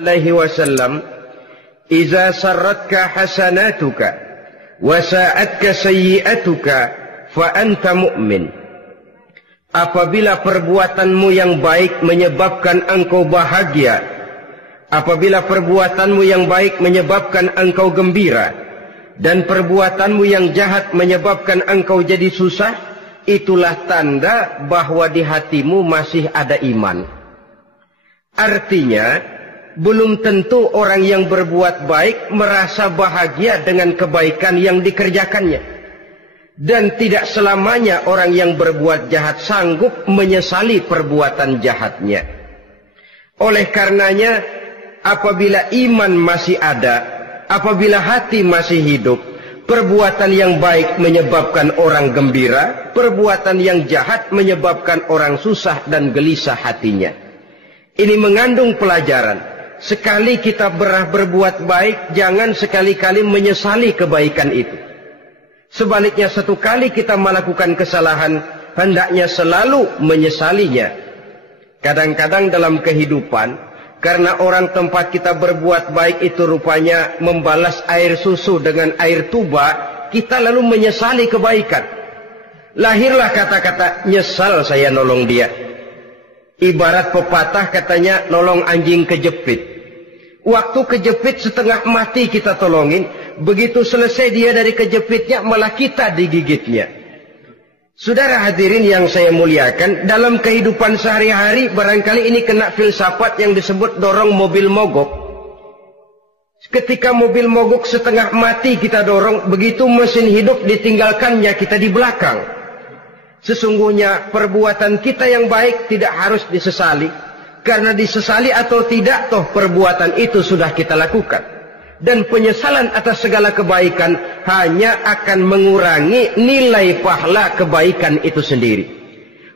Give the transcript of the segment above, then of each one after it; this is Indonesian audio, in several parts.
alaihi wasallam, "Iza sarratka hasanatuka wa sa'atka sayyi'atuka fa anta mu'min." Apabila perbuatanmu yang baik menyebabkan engkau bahagia, apabila perbuatanmu yang baik menyebabkan engkau gembira, dan perbuatanmu yang jahat menyebabkan engkau jadi susah, itulah tanda bahwa di hatimu masih ada iman. Artinya, belum tentu orang yang berbuat baik merasa bahagia dengan kebaikan yang dikerjakannya. Dan tidak selamanya orang yang berbuat jahat sanggup menyesali perbuatan jahatnya. Oleh karenanya, apabila iman masih ada, apabila hati masih hidup, perbuatan yang baik menyebabkan orang gembira, perbuatan yang jahat menyebabkan orang susah dan gelisah hatinya. Ini mengandung pelajaran. Sekali kita berbuat baik, jangan sekali-kali menyesali kebaikan itu. Sebaliknya, satu kali kita melakukan kesalahan, hendaknya selalu menyesalinya. Kadang-kadang dalam kehidupan, karena orang tempat kita berbuat baik itu rupanya membalas air susu dengan air tuba, kita lalu menyesali kebaikan. Lahirlah kata-kata, "Nyesal saya nolong dia." Ibarat pepatah katanya, nolong anjing kejepit. Waktu kejepit setengah mati kita tolongin, begitu selesai dia dari kejepitnya, malah kita digigitnya. Saudara hadirin yang saya muliakan, dalam kehidupan sehari-hari barangkali ini kena filsafat yang disebut dorong mobil mogok. Ketika mobil mogok setengah mati kita dorong, begitu mesin hidup ditinggalkannya kita di belakang. Sesungguhnya perbuatan kita yang baik tidak harus disesali. Karena disesali atau tidak, toh perbuatan itu sudah kita lakukan. Dan penyesalan atas segala kebaikan hanya akan mengurangi nilai pahala kebaikan itu sendiri.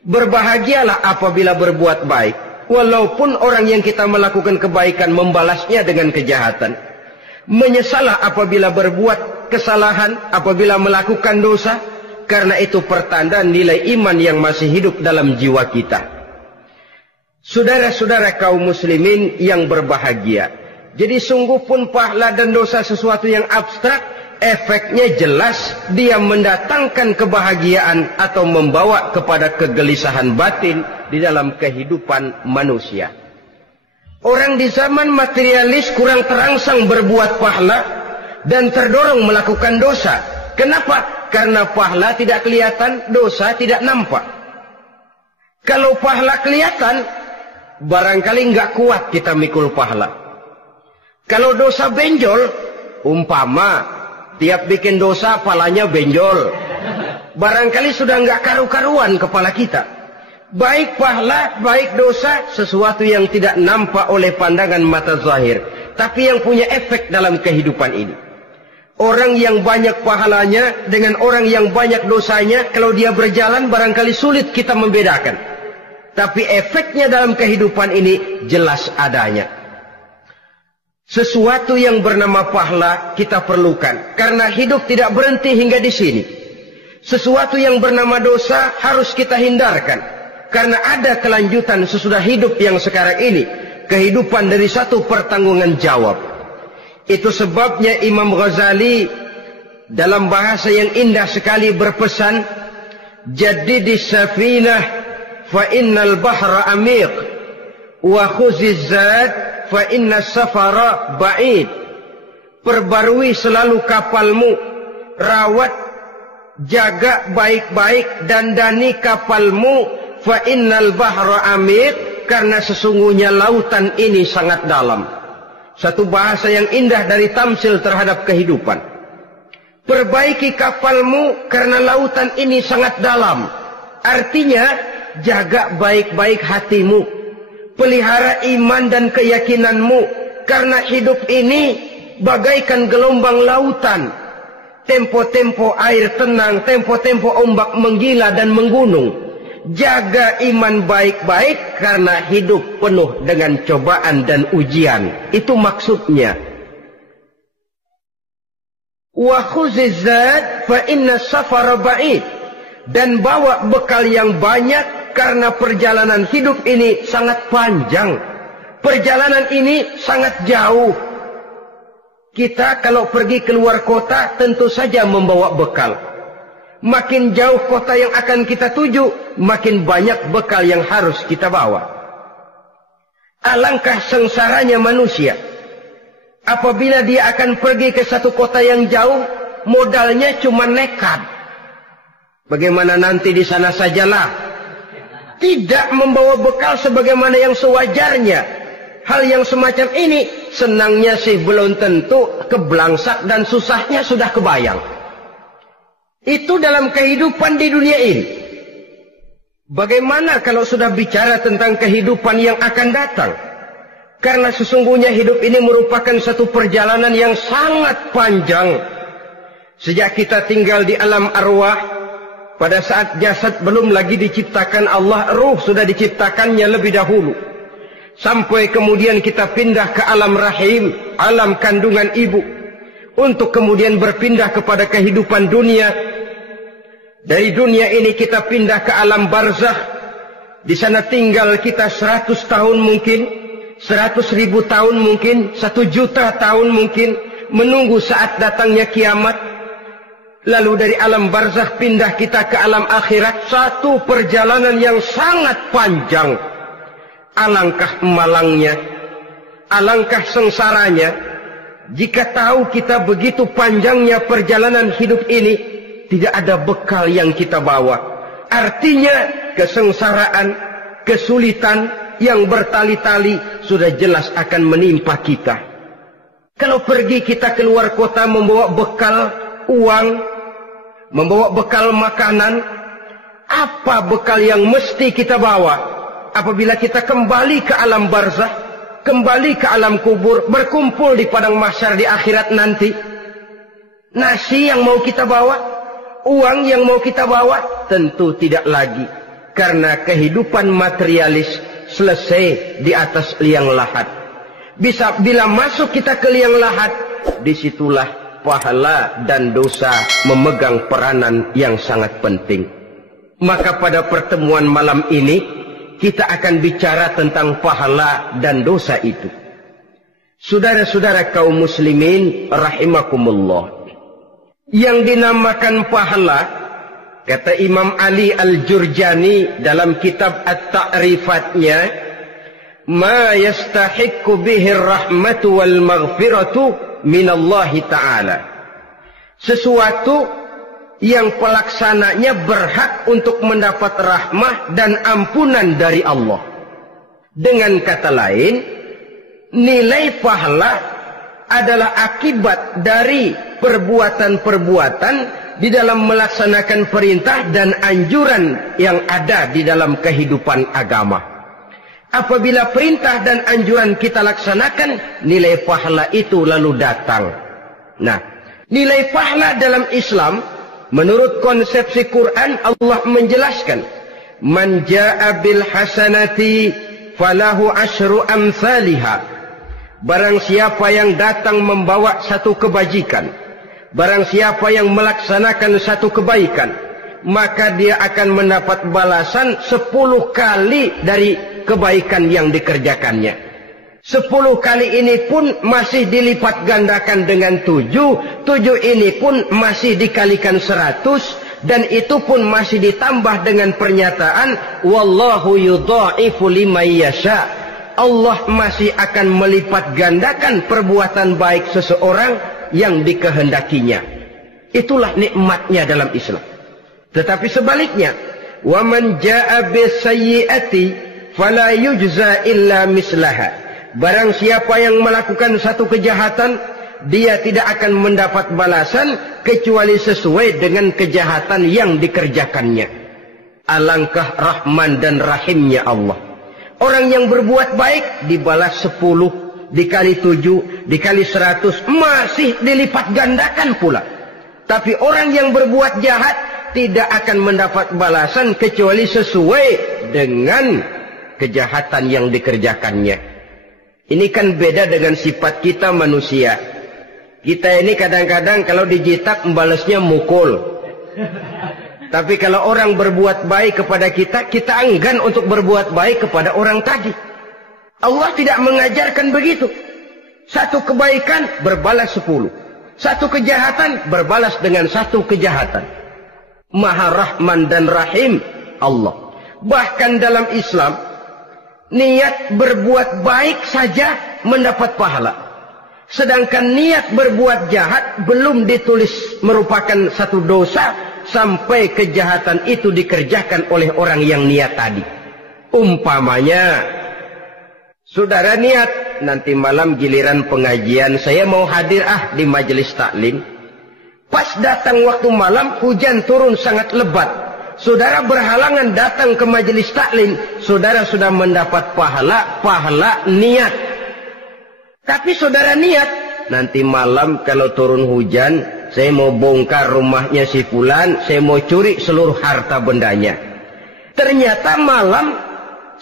Berbahagialah apabila berbuat baik, walaupun orang yang kita melakukan kebaikan membalasnya dengan kejahatan. Menyesalah apabila berbuat kesalahan, apabila melakukan dosa, karena itu pertanda nilai iman yang masih hidup dalam jiwa kita. Saudara-saudara kaum muslimin yang berbahagia, jadi sungguh pun pahala dan dosa sesuatu yang abstrak, efeknya jelas dia mendatangkan kebahagiaan atau membawa kepada kegelisahan batin di dalam kehidupan manusia. Orang di zaman materialis kurang terangsang berbuat pahala dan terdorong melakukan dosa. Kenapa? Karena pahala tidak kelihatan, dosa tidak nampak. Kalau pahala kelihatan, barangkali nggak kuat kita mikul pahala. Kalau dosa benjol, umpama tiap bikin dosa palanya benjol, barangkali sudah nggak karu-karuan kepala kita. Baik pahala, baik dosa, sesuatu yang tidak nampak oleh pandangan mata zahir, tapi yang punya efek dalam kehidupan ini. Orang yang banyak pahalanya dengan orang yang banyak dosanya, kalau dia berjalan barangkali sulit kita membedakan. Tapi efeknya dalam kehidupan ini jelas adanya. Sesuatu yang bernama pahala kita perlukan, karena hidup tidak berhenti hingga di sini. Sesuatu yang bernama dosa harus kita hindarkan, karena ada kelanjutan sesudah hidup yang sekarang ini. Kehidupan dari satu pertanggungan jawab. Itu sebabnya Imam Ghazali dalam bahasa yang indah sekali berpesan, "Jadidis safinah fa innal bahra amiq wa khuziz zad fa innas safara ba'id." Perbarui selalu kapalmu, rawat, jaga baik-baik, dandani kapalmu, fa innal bahra amiq, karena sesungguhnya lautan ini sangat dalam. Satu bahasa yang indah dari tamsil terhadap kehidupan. Perbaiki kapalmu karena lautan ini sangat dalam. Artinya, jaga baik-baik hatimu, pelihara iman dan keyakinanmu, karena hidup ini bagaikan gelombang lautan. Tempo-tempo air tenang, tempo-tempo ombak menggila dan menggunung. Jaga iman baik-baik karena hidup penuh dengan cobaan dan ujian. Itu maksudnya. Wa khuziz zad fa inna safara ba'id. Dan bawa bekal yang banyak karena perjalanan hidup ini sangat panjang. Perjalanan ini sangat jauh. Kita kalau pergi keluar kota tentu saja membawa bekal. Makin jauh kota yang akan kita tuju, makin banyak bekal yang harus kita bawa. Alangkah sengsaranya manusia apabila dia akan pergi ke satu kota yang jauh, modalnya cuma nekat. Bagaimana nanti di sana sajalah. Tidak membawa bekal sebagaimana yang sewajarnya. Hal yang semacam ini senangnya sih belum tentu, keblangsak dan susahnya sudah kebayang. Itu dalam kehidupan di dunia ini. Bagaimana kalau sudah bicara tentang kehidupan yang akan datang? Karena sesungguhnya hidup ini merupakan satu perjalanan yang sangat panjang. Sejak kita tinggal di alam arwah, pada saat jasad belum lagi diciptakan Allah, ruh sudah diciptakannya lebih dahulu. Sampai kemudian kita pindah ke alam rahim, alam kandungan ibu. Untuk kemudian berpindah kepada kehidupan dunia. Dari dunia ini kita pindah ke alam barzakh. Di sana tinggal kita 100 tahun mungkin, 100.000 tahun mungkin, 1 juta tahun mungkin, menunggu saat datangnya kiamat. Lalu dari alam barzakh pindah kita ke alam akhirat. Satu perjalanan yang sangat panjang. Alangkah malangnya, alangkah sengsaranya, jika tahu kita begitu panjangnya perjalanan hidup ini, tidak ada bekal yang kita bawa. Artinya kesengsaraan, kesulitan yang bertali-tali sudah jelas akan menimpa kita. Kalau pergi kita keluar kota membawa bekal uang, membawa bekal makanan, apa bekal yang mesti kita bawa? Apabila kita kembali ke alam barzakh, kembali ke alam kubur, berkumpul di padang mahsyar di akhirat nanti. Nasi yang mau kita bawa, uang yang mau kita bawa, tentu tidak lagi. Karena kehidupan materialis selesai di atas liang lahat. Bila masuk kita ke liang lahat, disitulah pahala dan dosa memegang peranan yang sangat penting. Maka pada pertemuan malam ini, kita akan bicara tentang pahala dan dosa itu. Saudara-saudara kaum muslimin rahimakumullah. Yang dinamakan pahala, kata Imam Ali Al-Jurjani dalam kitab At-Ta'rifatnya, ma yastahiqqu bihi ar-rahmatu wal maghfiratu minallahi ta'ala. Sesuatu yang pelaksananya berhak untuk mendapat rahmah dan ampunan dari Allah. Dengan kata lain, nilai pahala adalah akibat dari perbuatan-perbuatan di dalam melaksanakan perintah dan anjuran yang ada di dalam kehidupan agama. Apabila perintah dan anjuran kita laksanakan, nilai pahala itu lalu datang. Nah, nilai pahala dalam Islam, menurut konsepsi Quran, Allah menjelaskan, man jaa bil hasanati falahu asyru amsalihha. Barang siapa yang datang membawa satu kebajikan, barang siapa yang melaksanakan satu kebaikan, maka dia akan mendapat balasan 10 kali dari kebaikan yang dikerjakannya. 10 kali ini pun masih dilipat gandakan dengan 7. 7 ini pun masih dikalikan 100. Dan itu pun masih ditambah dengan pernyataan, wallahu yudha'ifu liman yasha. Allah masih akan melipat gandakan perbuatan baik seseorang yang dikehendakinya. Itulah nikmatnya dalam Islam. Tetapi sebaliknya, wa man jaa'a bisayyi'ati fala yujza illa mislaha. Barang siapa yang melakukan satu kejahatan, dia tidak akan mendapat balasan kecuali sesuai dengan kejahatan yang dikerjakannya. Alangkah rahman dan rahimnya Allah. Orang yang berbuat baik dibalas 10, dikali 7, dikali 100, masih dilipat gandakan pula. Tapi orang yang berbuat jahat tidak akan mendapat balasan kecuali sesuai dengan kejahatan yang dikerjakannya. Ini kan beda dengan sifat kita manusia. Kita ini kadang-kadang kalau dijitak membalasnya mukul. Tapi kalau orang berbuat baik kepada kita, kita enggan untuk berbuat baik kepada orang tadi. Allah tidak mengajarkan begitu. Satu kebaikan berbalas 10. Satu kejahatan berbalas dengan satu kejahatan. Maha Rahman dan Rahim Allah. Bahkan dalam Islam, niat berbuat baik saja mendapat pahala. Sedangkan niat berbuat jahat belum ditulis merupakan satu dosa sampai kejahatan itu dikerjakan oleh orang yang niat tadi. Umpamanya, saudara niat, nanti malam giliran pengajian saya mau hadir di majelis taklim. Pas datang waktu malam, hujan turun sangat lebat. Saudara berhalangan datang ke majelis taklim, saudara sudah mendapat pahala niat. Tapi saudara niat, nanti malam kalau turun hujan, saya mau bongkar rumahnya si fulan, saya mau curi seluruh harta bendanya. Ternyata malam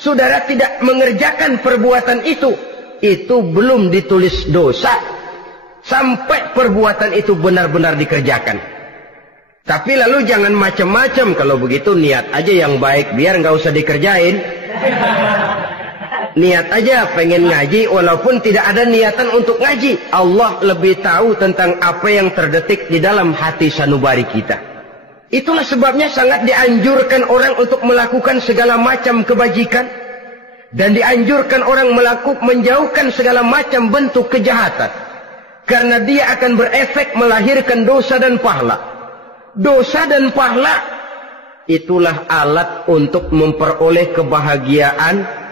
saudara tidak mengerjakan perbuatan itu belum ditulis dosa sampai perbuatan itu benar-benar dikerjakan. Tapi lalu jangan macam-macam, kalau begitu niat aja yang baik biar nggak usah dikerjain. Niat aja pengen ngaji walaupun tidak ada niatan untuk ngaji. Allah lebih tahu tentang apa yang terdetik di dalam hati sanubari kita. Itulah sebabnya sangat dianjurkan orang untuk melakukan segala macam kebajikan. Dan dianjurkan orang menjauhkan segala macam bentuk kejahatan. Karena dia akan berefek melahirkan dosa dan pahala. Dosa dan pahala itulah alat untuk memperoleh kebahagiaan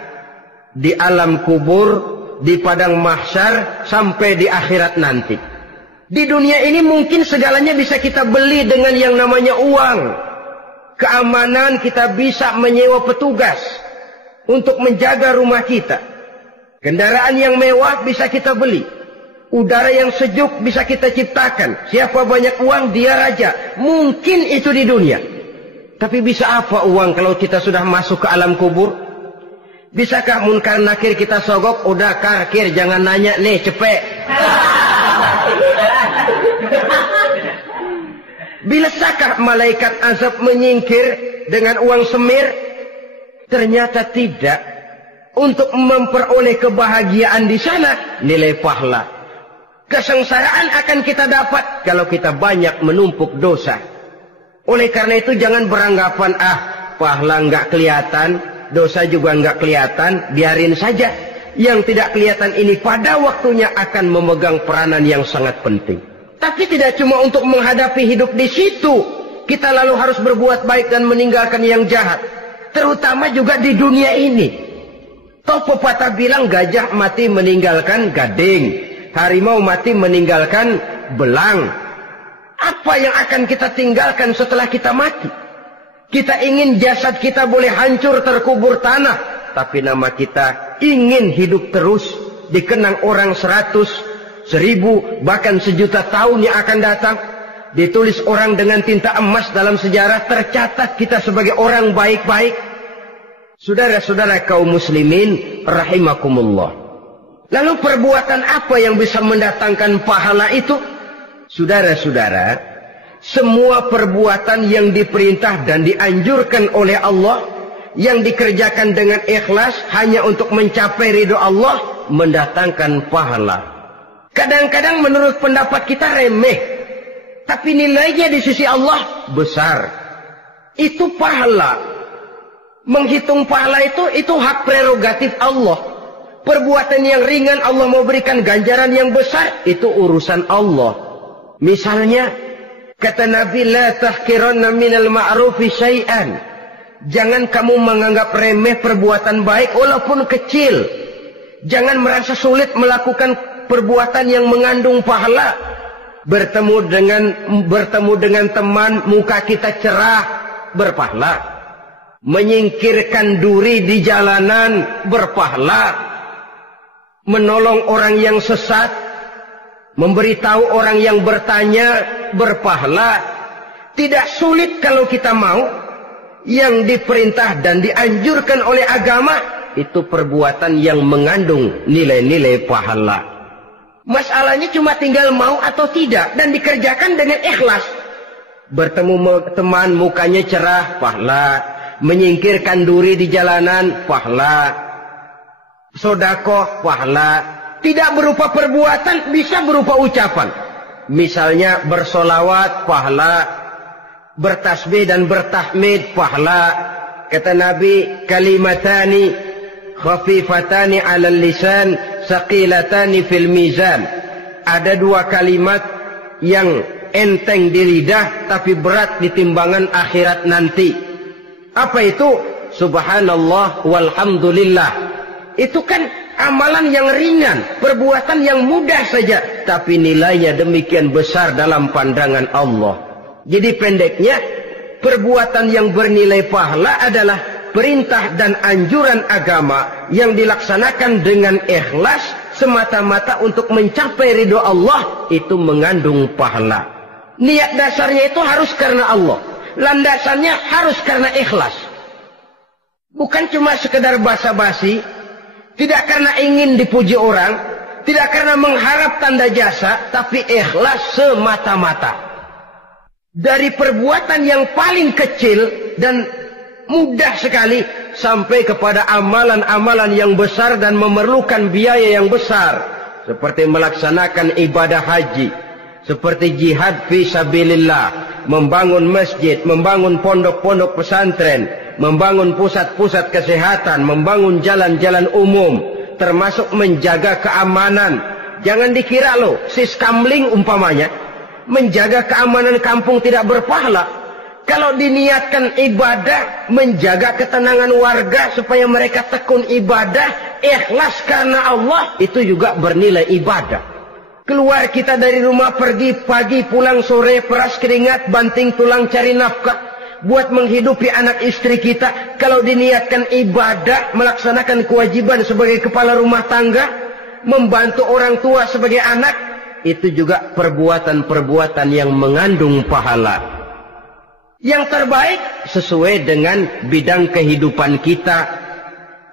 di alam kubur, di padang mahsyar, sampai di akhirat nanti. Di dunia ini mungkin segalanya bisa kita beli dengan yang namanya uang. Keamanan kita bisa menyewa petugas untuk menjaga rumah kita. Kendaraan yang mewah bisa kita beli. Udara yang sejuk bisa kita ciptakan. Siapa banyak uang, dia raja. Mungkin itu di dunia. Tapi bisa apa uang kalau kita sudah masuk ke alam kubur? Bisakah munkar nakir kita sogok? Udah karkir, jangan nanya nih, cepet. Bisakah malaikat azab menyingkir dengan uang semir? Ternyata tidak. Untuk memperoleh kebahagiaan di sana, nilai pahala. Kesengsaraan akan kita dapat kalau kita banyak menumpuk dosa. Oleh karena itu jangan beranggapan, pahala nggak kelihatan, dosa juga nggak kelihatan, biarin saja. Yang tidak kelihatan ini pada waktunya akan memegang peranan yang sangat penting. Tapi tidak cuma untuk menghadapi hidup di situ, kita lalu harus berbuat baik dan meninggalkan yang jahat. Terutama juga di dunia ini. Toh pepatah bilang gajah mati meninggalkan gading, harimau mati meninggalkan belang. Apa yang akan kita tinggalkan setelah kita mati? Kita ingin jasad kita boleh hancur terkubur tanah, tapi nama kita ingin hidup terus, dikenang orang 100, 1000, bahkan 1.000.000 tahun yang akan datang. Ditulis orang dengan tinta emas dalam sejarah, tercatat kita sebagai orang baik-baik. Saudara-saudara kaum muslimin rahimakumullah. Lalu perbuatan apa yang bisa mendatangkan pahala itu? Saudara-saudara, semua perbuatan yang diperintah dan dianjurkan oleh Allah, yang dikerjakan dengan ikhlas hanya untuk mencapai ridho Allah, mendatangkan pahala. Kadang-kadang menurut pendapat kita remeh, tapi nilainya di sisi Allah besar. Itu pahala. Menghitung pahala itu hak prerogatif Allah. Perbuatan yang ringan Allah mau berikan ganjaran yang besar, itu urusan Allah. Misalnya, kata Nabi, la tahkiranna minal ma'rufi syai'an. Jangan kamu menganggap remeh perbuatan baik walaupun kecil. Jangan merasa sulit melakukan perbuatan yang mengandung pahala. Bertemu dengan teman, muka kita cerah, berpahala. Menyingkirkan duri di jalanan, berpahala. Menolong orang yang sesat, memberitahu orang yang bertanya, berpahala. Tidak sulit kalau kita mau. Yang diperintah dan dianjurkan oleh agama, itu perbuatan yang mengandung nilai-nilai pahala. Masalahnya cuma tinggal mau atau tidak, dan dikerjakan dengan ikhlas. Bertemu teman, mukanya cerah, pahala. Menyingkirkan duri di jalanan, pahala. Sodakoh, pahala. Tidak berupa perbuatan, bisa berupa ucapan. Misalnya bersolawat, pahala. Bertasbih dan bertahmid, pahala. Kata Nabi, kalimatani khafifatani 'alal lisan, saqilatani fil mizan. Ada dua kalimat yang enteng di lidah tapi berat di timbangan akhirat nanti. Apa itu? Subhanallah walhamdulillah. Itu kan amalan yang ringan, perbuatan yang mudah saja, tapi nilainya demikian besar dalam pandangan Allah. Jadi pendeknya, perbuatan yang bernilai pahala adalah perintah dan anjuran agama yang dilaksanakan dengan ikhlas semata-mata untuk mencapai ridho Allah, itu mengandung pahala. Niat dasarnya itu harus karena Allah, landasannya harus karena ikhlas. Bukan cuma sekedar basa-basi, tidak karena ingin dipuji orang, tidak karena mengharap tanda jasa, tapi ikhlas semata-mata. Dari perbuatan yang paling kecil dan mudah sekali sampai kepada amalan-amalan yang besar dan memerlukan biaya yang besar, seperti melaksanakan ibadah haji, seperti jihad fi sabilillah, membangun masjid, membangun pondok-pondok pesantren, membangun pusat-pusat kesehatan, membangun jalan-jalan umum, termasuk menjaga keamanan. Jangan dikira loh, siskamling umpamanya, menjaga keamanan kampung tidak berpahala. Kalau diniatkan ibadah, menjaga ketenangan warga supaya mereka tekun ibadah, ikhlas karena Allah, itu juga bernilai ibadah. Keluar kita dari rumah, pergi pagi, pulang sore, peras keringat, banting tulang cari nafkah buat menghidupi anak istri kita. Kalau diniatkan ibadah, melaksanakan kewajiban sebagai kepala rumah tangga, membantu orang tua sebagai anak, itu juga perbuatan-perbuatan yang mengandung pahala. Yang terbaik sesuai dengan bidang kehidupan kita.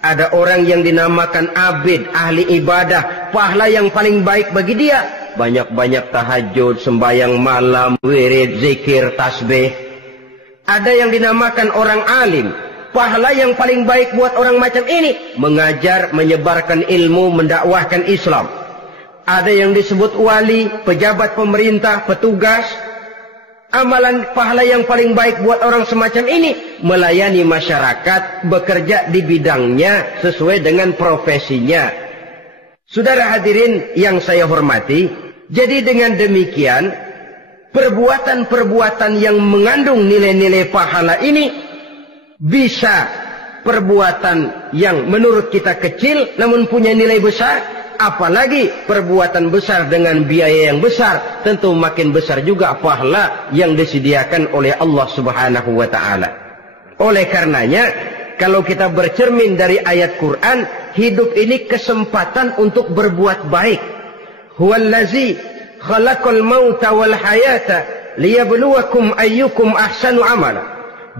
Ada orang yang dinamakan abid, ahli ibadah, pahala yang paling baik bagi dia, banyak-banyak tahajud, sembahyang malam, wirid, zikir, tasbih. Ada yang dinamakan orang alim, pahala yang paling baik buat orang macam ini, mengajar, menyebarkan ilmu, mendakwahkan Islam. Ada yang disebut wali, pejabat pemerintah, petugas. Amalan pahala yang paling baik buat orang semacam ini, melayani masyarakat, bekerja di bidangnya sesuai dengan profesinya. Saudara hadirin yang saya hormati, jadi dengan demikian, perbuatan-perbuatan yang mengandung nilai-nilai pahala ini bisa perbuatan yang menurut kita kecil namun punya nilai besar. Apalagi perbuatan besar dengan biaya yang besar, tentu makin besar juga pahala yang disediakan oleh Allah Subhanahu wa ta'ala. Oleh karenanya, kalau kita bercermin dari ayat Quran, hidup ini kesempatan untuk berbuat baik. Huwallazi khalaqal mauta wal hayata liyabluwakum ayyukum ahsanu amala.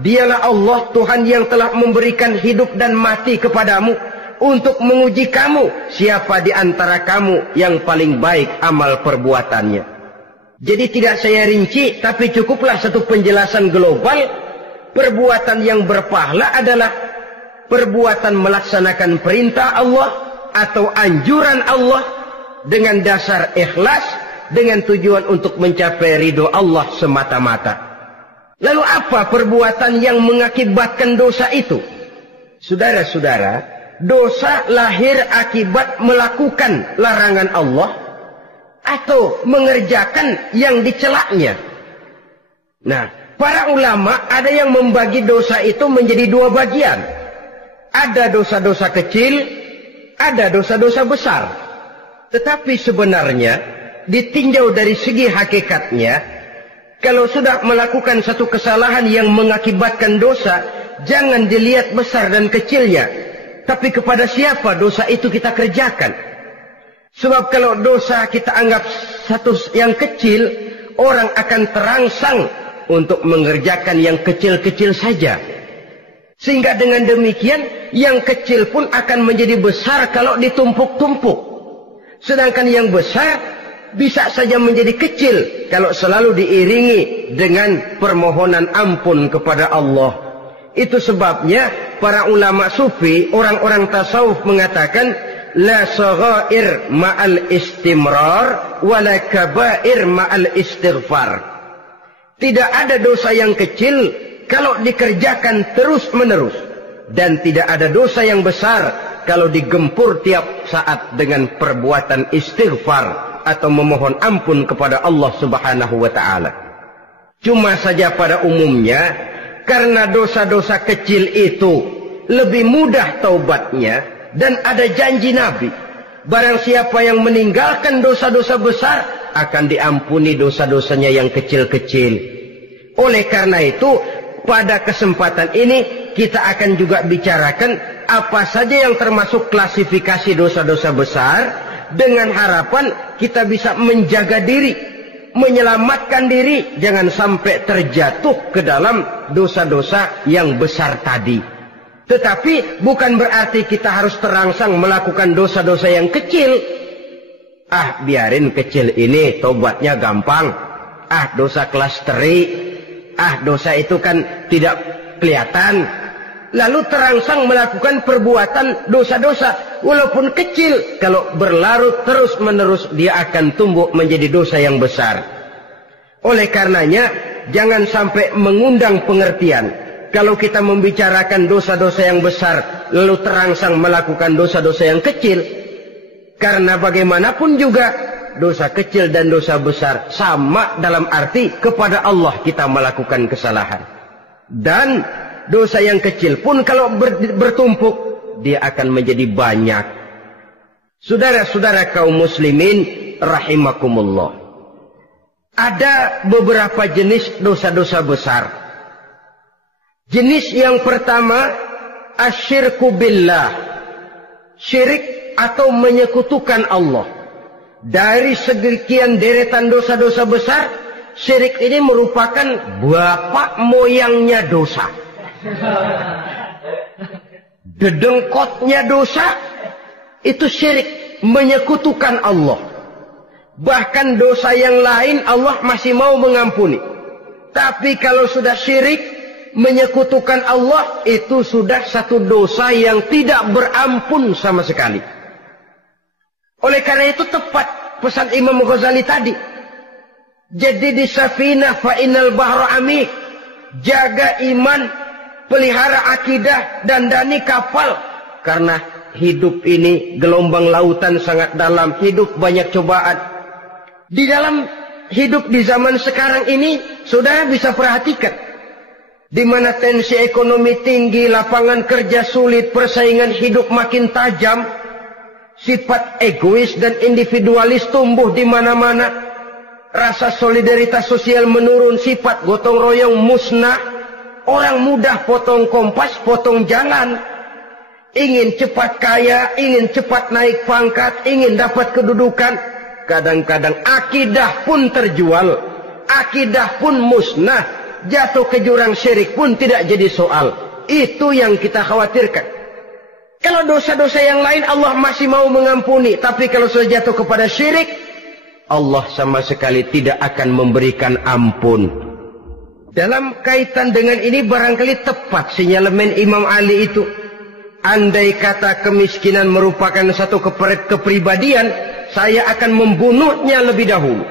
Dialah Allah, Tuhan yang telah memberikan hidup dan mati kepadamu untuk menguji kamu, siapa di antara kamu yang paling baik amal perbuatannya. Jadi tidak saya rinci, tapi cukuplah satu penjelasan global. Perbuatan yang berpahala adalah perbuatan melaksanakan perintah Allah atau anjuran Allah dengan dasar ikhlas, dengan tujuan untuk mencapai ridho Allah semata-mata. Lalu apa perbuatan yang mengakibatkan dosa itu? Saudara-saudara, dosa lahir akibat melakukan larangan Allah atau mengerjakan yang dicelaknya. Nah, para ulama ada yang membagi dosa itu menjadi dua bagian. Ada dosa-dosa kecil, ada dosa-dosa besar. Tetapi sebenarnya ditinjau dari segi hakikatnya, kalau sudah melakukan satu kesalahan yang mengakibatkan dosa, jangan dilihat besar dan kecilnya, tapi kepada siapa dosa itu kita kerjakan. Sebab kalau dosa kita anggap satu yang kecil, orang akan terangsang untuk mengerjakan yang kecil-kecil saja. Sehingga dengan demikian, yang kecil pun akan menjadi besar kalau ditumpuk-tumpuk. Sedangkan yang besar bisa saja menjadi kecil kalau selalu diiringi dengan permohonan ampun kepada Allah. Itu sebabnya para ulama sufi, orang-orang tasawuf mengatakan, la saghair ma'al istimrar wala kabair ma'al istighfar. Tidak ada dosa yang kecil kalau dikerjakan terus-menerus, dan tidak ada dosa yang besar kalau digempur tiap saat dengan perbuatan istighfar atau memohon ampun kepada Allah Subhanahu wa taala. Cuma saja pada umumnya karena dosa-dosa kecil itu lebih mudah taubatnya, dan ada janji Nabi, barang siapa yang meninggalkan dosa-dosa besar akan diampuni dosa-dosanya yang kecil-kecil. Oleh karena itu, pada kesempatan ini kita akan juga bicarakan apa saja yang termasuk klasifikasi dosa-dosa besar, dengan harapan kita bisa menjaga diri, menyelamatkan diri, jangan sampai terjatuh ke dalam dosa-dosa yang besar tadi. Tetapi bukan berarti kita harus terangsang melakukan dosa-dosa yang kecil. Biarin kecil ini, tobatnya gampang. Dosa kelas teri. Dosa itu kan tidak kelihatan. Lalu terangsang melakukan perbuatan dosa-dosa walaupun kecil. Kalau berlarut terus-menerus, dia akan tumbuh menjadi dosa yang besar. Oleh karenanya, jangan sampai mengundang pengertian kalau kita membicarakan dosa-dosa yang besar lalu terangsang melakukan dosa-dosa yang kecil. Karena bagaimanapun juga dosa kecil dan dosa besar sama dalam arti kepada Allah kita melakukan kesalahan. Dan dosa yang kecil pun kalau bertumpuk, dia akan menjadi banyak. Saudara-saudara kaum muslimin rahimakumullah, ada beberapa jenis dosa-dosa besar. Jenis yang pertama, asyirku billah, syirik atau menyekutukan Allah. Dari sekian deretan dosa-dosa besar, syirik ini merupakan bapak moyangnya dosa. Dedengkotnya dosa, itu syirik, menyekutukan Allah. Bahkan dosa yang lain Allah masih mau mengampuni. Tapi kalau sudah syirik, menyekutukan Allah, itu sudah satu dosa yang tidak berampun sama sekali. Oleh karena itu tepat pesan Imam Ghazali tadi. Jadi di safinah fa innal bahra amik. Jaga iman, pelihara akidah, dandani kapal. Karena hidup ini gelombang lautan sangat dalam, hidup banyak cobaan. Di dalam hidup di zaman sekarang ini, saudara bisa perhatikan, di mana tensi ekonomi tinggi, lapangan kerja sulit, persaingan hidup makin tajam, sifat egois dan individualis tumbuh di mana-mana, rasa solidaritas sosial menurun, sifat gotong royong musnah, orang mudah potong kompas, potong jalan, ingin cepat kaya, ingin cepat naik pangkat, ingin dapat kedudukan. Kadang-kadang akidah pun terjual, akidah pun musnah, jatuh ke jurang syirik pun tidak jadi soal. Itu yang kita khawatirkan. Kalau dosa-dosa yang lain Allah masih mau mengampuni, tapi kalau sudah jatuh kepada syirik, Allah sama sekali tidak akan memberikan ampun. Dalam kaitan dengan ini barangkali tepat sinyalemen Imam Ali itu. Andai kata kemiskinan merupakan satu kepribadian, saya akan membunuhnya lebih dahulu.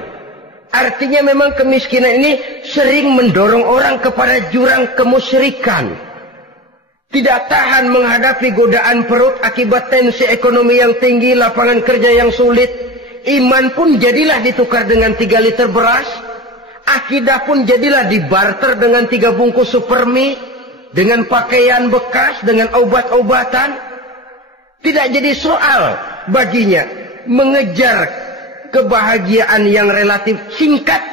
Artinya memang kemiskinan ini sering mendorong orang kepada jurang kemusyrikan. Tidak tahan menghadapi godaan perut akibat tensi ekonomi yang tinggi, lapangan kerja yang sulit. Iman pun jadilah ditukar dengan 3 liter beras. Akidah pun jadilah dibarter dengan 3 bungkus supermi, dengan pakaian bekas, dengan obat-obatan. Tidak jadi soal baginya mengejar kebahagiaan yang relatif singkat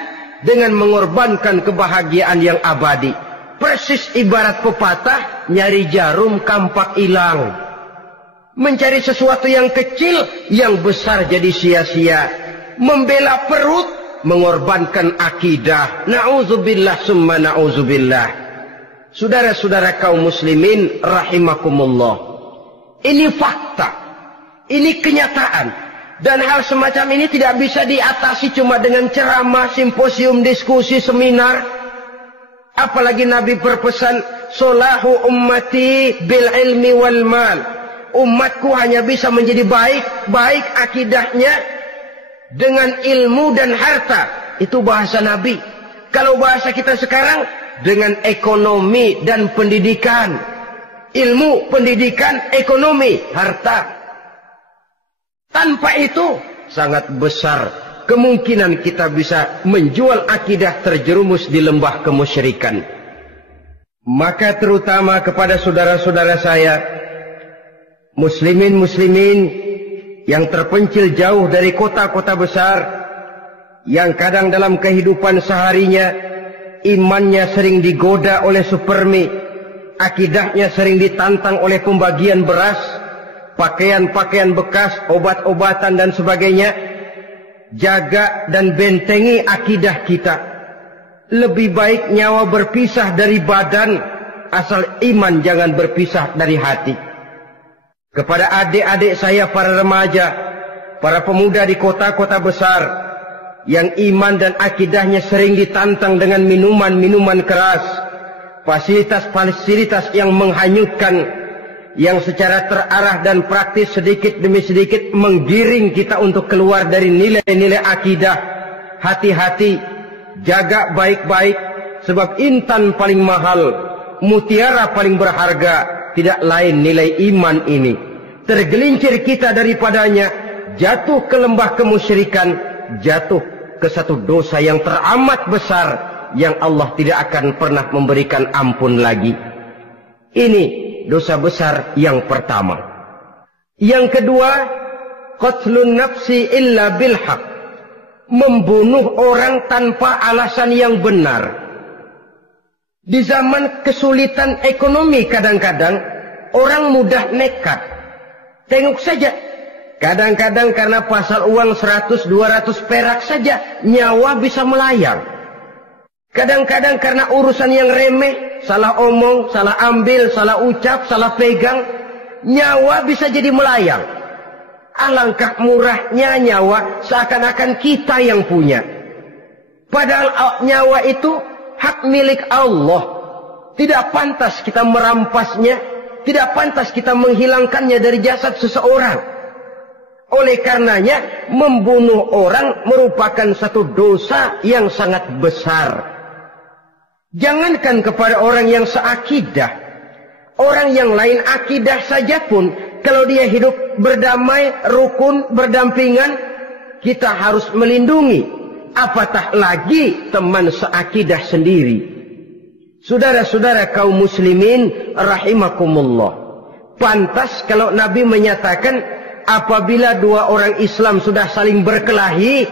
dengan mengorbankan kebahagiaan yang abadi. Persis ibarat pepatah, nyari jarum kampak hilang. Mencari sesuatu yang kecil, yang besar jadi sia-sia. Membela perut, mengorbankan akidah. Na'udzubillah summa na'udzubillah. Saudara-saudara kaum muslimin rahimakumullah, ini fakta, ini kenyataan. Dan hal semacam ini tidak bisa diatasi cuma dengan ceramah, simposium, diskusi, seminar. Apalagi Nabi berpesan, solahu ummati bil ilmi wal mal. umatku hanya bisa menjadi baik akidahnya dengan ilmu dan harta. Itu bahasa Nabi. Kalau bahasa kita sekarang, dengan ekonomi dan pendidikan. Ilmu, pendidikan, ekonomi, harta. Tanpa itu sangat besar kemungkinan kita bisa menjual akidah terjerumus di lembah kemusyrikan. Maka terutama kepada saudara-saudara saya, muslimin yang terpencil jauh dari kota-kota besar, yang kadang dalam kehidupan seharinya imannya sering digoda oleh supermi, akidahnya sering ditantang oleh pembagian beras, pakaian-pakaian bekas, obat-obatan dan sebagainya. Jaga dan bentengi akidah kita. Lebih baik nyawa berpisah dari badan, asal iman jangan berpisah dari hati. Kepada adik-adik saya para remaja, para pemuda di kota-kota besar, yang iman dan akidahnya sering ditantang dengan minuman-minuman keras, fasilitas-fasilitas yang menghanyutkan, yang secara terarah dan praktis sedikit demi sedikit menggiring kita untuk keluar dari nilai-nilai akidah. Hati-hati, jaga baik-baik, sebab intan paling mahal, mutiara paling berharga, tidak lain nilai iman ini. Tergelincir kita daripadanya, jatuh ke lembah kemusyrikan, jatuh ke satu dosa yang teramat besar, yang Allah tidak akan pernah memberikan ampun lagi. Ini dosa besar yang pertama. Yang kedua, qatlun nafsi illa bilhaq, membunuh orang tanpa alasan yang benar. Di zaman kesulitan ekonomi kadang-kadang orang mudah nekat. Tengok saja, kadang-kadang karena pasal uang 100-200 perak saja nyawa bisa melayang. Kadang-kadang karena urusan yang remeh, salah omong, salah ambil, salah ucap, salah pegang, nyawa bisa jadi melayang. Alangkah murahnya nyawa, seakan-akan kita yang punya. Padahal nyawa itu hak milik Allah. Tidak pantas kita merampasnya, tidak pantas kita menghilangkannya dari jasad seseorang. Oleh karenanya, membunuh orang merupakan satu dosa yang sangat besar. Jangankan kepada orang yang seakidah, orang yang lain akidah saja pun, kalau dia hidup berdamai, rukun, berdampingan, kita harus melindungi. Apatah lagi teman seakidah sendiri. Saudara-saudara kaum muslimin rahimakumullah, pantas kalau Nabi menyatakan apabila dua orang Islam sudah saling berkelahi,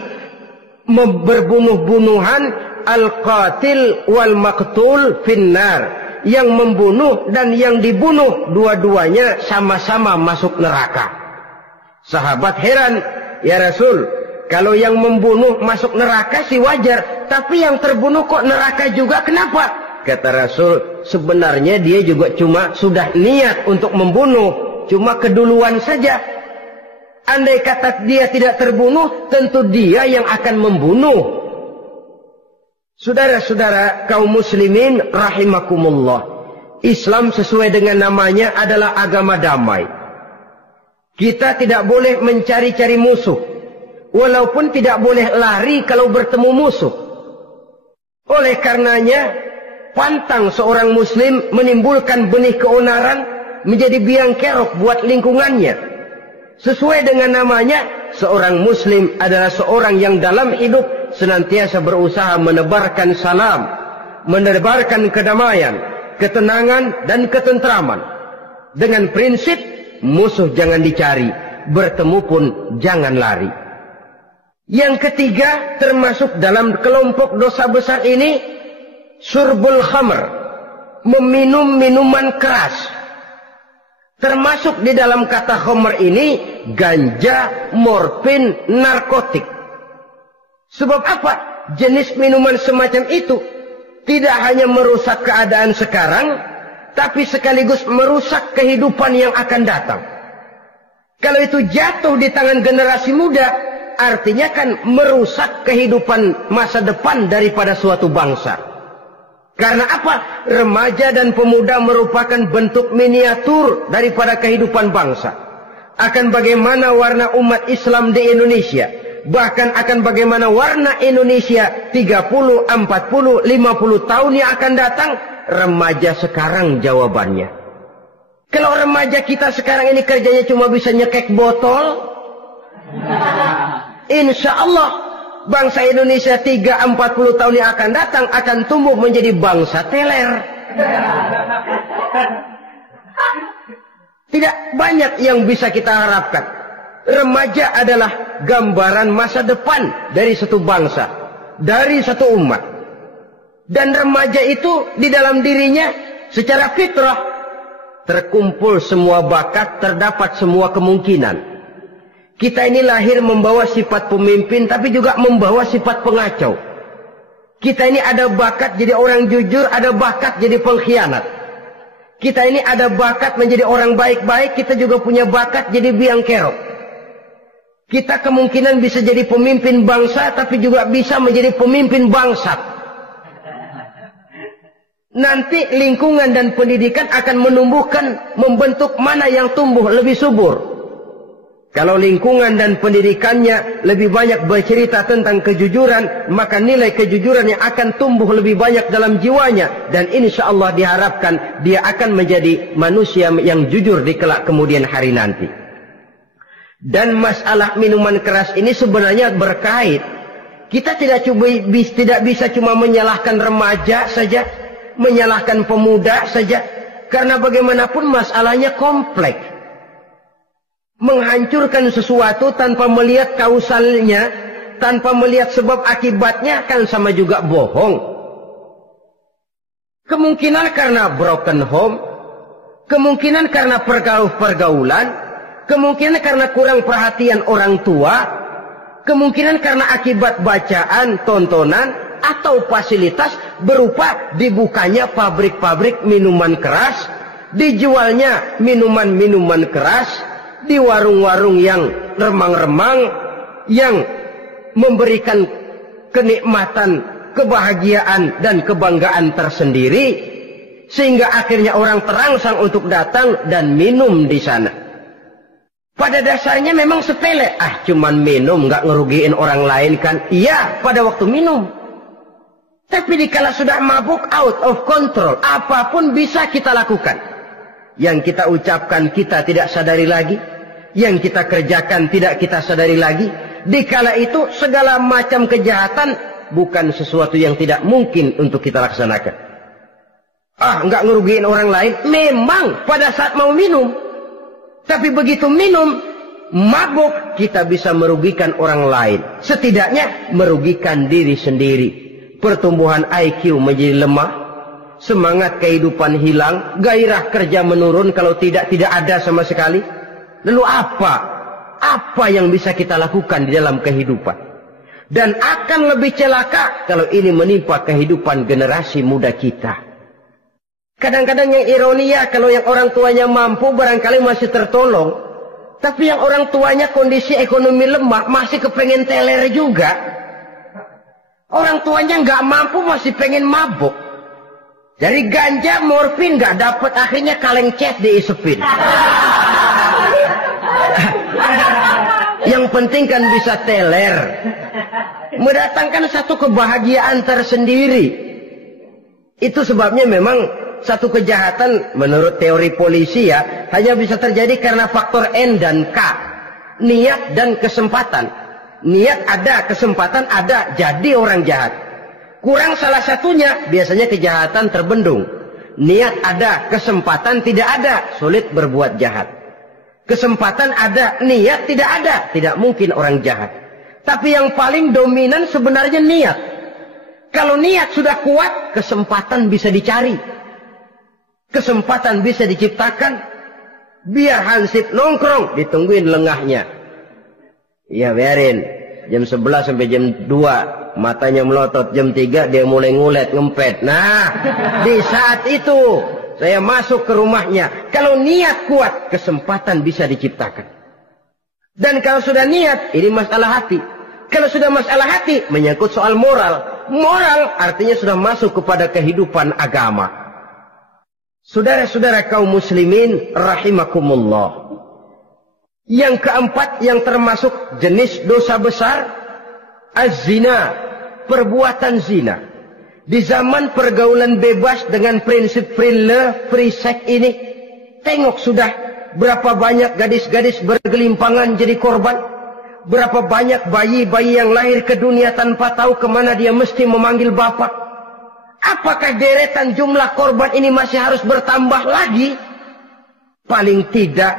berbunuh-bunuhan, al-qatil wal maqtul finnar, yang membunuh dan yang dibunuh dua-duanya sama-sama masuk neraka. Sahabat heran, ya Rasul, kalau yang membunuh masuk neraka sih wajar, tapi yang terbunuh kok neraka juga, kenapa? Kata Rasul, sebenarnya dia juga cuma sudah niat untuk membunuh, cuma keduluan saja. Andai kata dia tidak terbunuh, tentu dia yang akan membunuh. Saudara-saudara kaum muslimin rahimakumullah, Islam sesuai dengan namanya adalah agama damai. Kita tidak boleh mencari-cari musuh, walaupun tidak boleh lari kalau bertemu musuh. Oleh karenanya, pantang seorang muslim menimbulkan benih keonaran menjadi biang kerok buat lingkungannya. Sesuai dengan namanya, seorang muslim adalah seorang yang dalam hidup senantiasa berusaha menebarkan salam, menebarkan kedamaian, ketenangan dan ketentraman. Dengan prinsip musuh jangan dicari, bertemu pun jangan lari. Yang ketiga, termasuk dalam kelompok dosa besar ini, syurbul khamr, meminum minuman keras. Termasuk di dalam kata khamr ini ganja, morfin, narkotik. Sebab apa? Jenis minuman semacam itu tidak hanya merusak keadaan sekarang, tapi sekaligus merusak kehidupan yang akan datang. Kalau itu jatuh di tangan generasi muda, artinya kan merusak kehidupan masa depan daripada suatu bangsa. Karena apa? Remaja dan pemuda merupakan bentuk miniatur daripada kehidupan bangsa. Akan bagaimana warna umat Islam di Indonesia. Bahkan akan bagaimana warna Indonesia 30, 40, 50 tahun yang akan datang. Remaja sekarang jawabannya. Kalau remaja kita sekarang ini kerjanya cuma bisa nyekek botol, insya Allah bangsa Indonesia 30-40 tahun yang akan datang akan tumbuh menjadi bangsa teler. Tidak banyak yang bisa kita harapkan. Remaja adalah gambaran masa depan dari satu bangsa, dari satu umat. Dan remaja itu di dalam dirinya secara fitrah terkumpul semua bakat, terdapat semua kemungkinan. Kita ini lahir membawa sifat pemimpin, tapi juga membawa sifat pengacau. Kita ini ada bakat jadi orang jujur, ada bakat jadi pengkhianat. Kita ini ada bakat menjadi orang baik-baik, kita juga punya bakat jadi biang kerok. Kita kemungkinan bisa jadi pemimpin bangsa, tapi juga bisa menjadi pemimpin bangsat. Nanti lingkungan dan pendidikan akan menumbuhkan, membentuk mana yang tumbuh lebih subur. Kalau lingkungan dan pendidikannya lebih banyak bercerita tentang kejujuran, maka nilai kejujuran yang akan tumbuh lebih banyak dalam jiwanya. Dan insya Allah diharapkan dia akan menjadi manusia yang jujur di kelak kemudian hari nanti. Dan masalah minuman keras ini sebenarnya berkait. Kita tidak bisa cuma menyalahkan remaja saja, menyalahkan pemuda saja. Karena bagaimanapun masalahnya kompleks. Menghancurkan sesuatu tanpa melihat kausalnya, tanpa melihat sebab akibatnya kan sama juga bohong. Kemungkinan karena broken home, kemungkinan karena pergaulan, kemungkinan karena kurang perhatian orang tua, kemungkinan karena akibat bacaan, tontonan, atau fasilitas berupa dibukanya pabrik-pabrik minuman keras, dijualnya minuman-minuman keras, di warung-warung yang remang-remang, yang memberikan kenikmatan, kebahagiaan dan kebanggaan tersendiri, sehingga akhirnya orang terangsang untuk datang dan minum di sana. Pada dasarnya memang sepele, cuman minum nggak ngerugiin orang lain kan? Iya, pada waktu minum. Tapi dikala sudah mabuk, out of control, apapun bisa kita lakukan. Yang kita ucapkan kita tidak sadari lagi, yang kita kerjakan tidak kita sadari lagi. Dikala itu segala macam kejahatan bukan sesuatu yang tidak mungkin untuk kita laksanakan. Nggak ngerugiin orang lain, memang pada saat mau minum. Tapi begitu minum, mabuk, kita bisa merugikan orang lain. Setidaknya merugikan diri sendiri. Pertumbuhan IQ menjadi lemah, semangat kehidupan hilang, gairah kerja menurun, kalau tidak ada sama sekali. Lalu apa yang bisa kita lakukan di dalam kehidupan? Dan akan lebih celaka kalau ini menimpa kehidupan generasi muda kita. Kadang-kadang yang ironi ya, kalau yang orang tuanya mampu barangkali masih tertolong. Tapi yang orang tuanya kondisi ekonomi lemah masih kepengen teler juga. Orang tuanya nggak mampu masih pengen mabuk. Dari ganja, morfin nggak dapat, akhirnya kaleng cet diisepin. Yang penting kan bisa teler, mendatangkan satu kebahagiaan tersendiri. Itu sebabnya memang satu kejahatan menurut teori polisi ya hanya bisa terjadi karena faktor N dan K, niat dan kesempatan. Niat ada, kesempatan ada, jadi orang jahat. Kurang salah satunya, biasanya kejahatan terbendung. Niat ada, kesempatan tidak ada, sulit berbuat jahat. Kesempatan ada, niat tidak ada, tidak mungkin orang jahat. Tapi yang paling dominan sebenarnya niat. Kalau niat sudah kuat, kesempatan bisa dicari. Kesempatan bisa diciptakan. Biar hansip nongkrong, ditungguin lengahnya. Ya biarin, jam 11 sampai jam 2, matanya melotot, jam 3 dia mulai ngulet, ngempet. Nah, di saat itu saya masuk ke rumahnya. Kalau niat kuat, kesempatan bisa diciptakan. Dan kalau sudah niat, ini masalah hati. Kalau sudah masalah hati, menyangkut soal moral. moral, artinya sudah masuk kepada kehidupan agama. Saudara-saudara kaum muslimin rahimakumullah. Yang keempat yang termasuk jenis dosa besar, az-zina, perbuatan zina. Di zaman pergaulan bebas dengan prinsip free love, free sex ini, tengok sudah berapa banyak gadis-gadis bergelimpangan jadi korban. Berapa banyak bayi-bayi yang lahir ke dunia tanpa tahu kemana dia mesti memanggil bapak. Apakah deretan jumlah korban ini masih harus bertambah lagi? Paling tidak,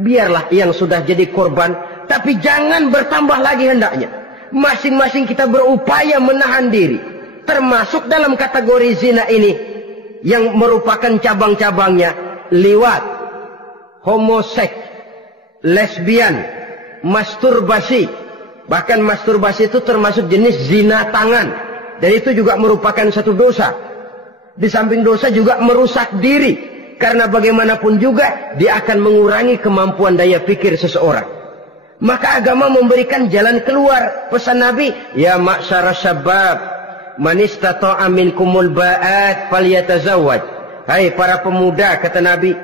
biarlah yang sudah jadi korban, tapi jangan bertambah lagi hendaknya. Masing-masing kita berupaya menahan diri. Termasuk dalam kategori zina ini, yang merupakan cabang-cabangnya, liwat, homoseks, lesbian, masturbasi. Bahkan masturbasi itu termasuk jenis zina tangan. Dan itu juga merupakan satu dosa. Di samping dosa juga merusak diri. Karena bagaimanapun juga dia akan mengurangi kemampuan daya pikir seseorang. Maka agama memberikan jalan keluar. Pesan Nabi, ya ma'syara syabab, man istata'a minkumul ba'at falyatazawwaj. Hai para pemuda, kata Nabi,